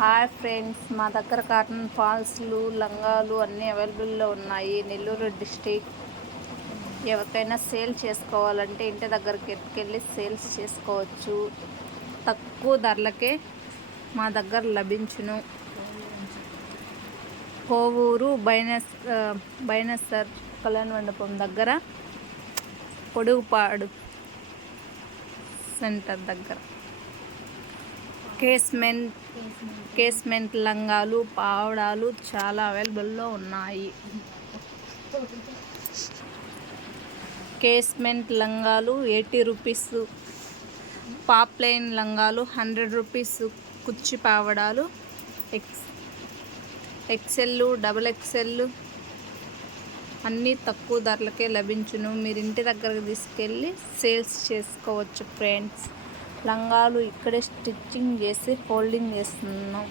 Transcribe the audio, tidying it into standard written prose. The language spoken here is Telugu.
హాయ్ ఫ్రెండ్స్, మా దగ్గర కాటన్ ఫాల్స్లు లంగాలు అన్నీ అవైలబుల్లో ఉన్నాయి. నెల్లూరు డిస్టిక్. ఎవరికైనా సేల్ చేసుకోవాలంటే ఇంటి దగ్గరికి ఎత్తుకెళ్ళి సేల్స్ చేసుకోవచ్చు. తక్కువ ధరలకే మా దగ్గర లభించును. కోవూరు బైనసర్ కళ్యాణ మండపం దగ్గర, పొడుగుపాడు సెంటర్ దగ్గర కేస్మెంట్ లంగాలు, పావడాలు చాలా అవైలబుల్లో ఉన్నాయి. కేస్మెంట్ లంగాలు 80 రూపీస్, పాప్లైన్ లంగాలు 100 రూపీస్, కుచ్చి పావడాలు ఎక్సెల్, డబుల్ ఎక్సెల్ అన్నీ తక్కువ ధరలకే లభించును. మీరు ఇంటి దగ్గరకు తీసుకెళ్ళి సేల్స్ చేసుకోవచ్చు ఫ్రెండ్స్. లంగాలు ఇక్కడే స్టిచ్చింగ్ చేసి ఫోల్డింగ్ చేస్తున్నాం.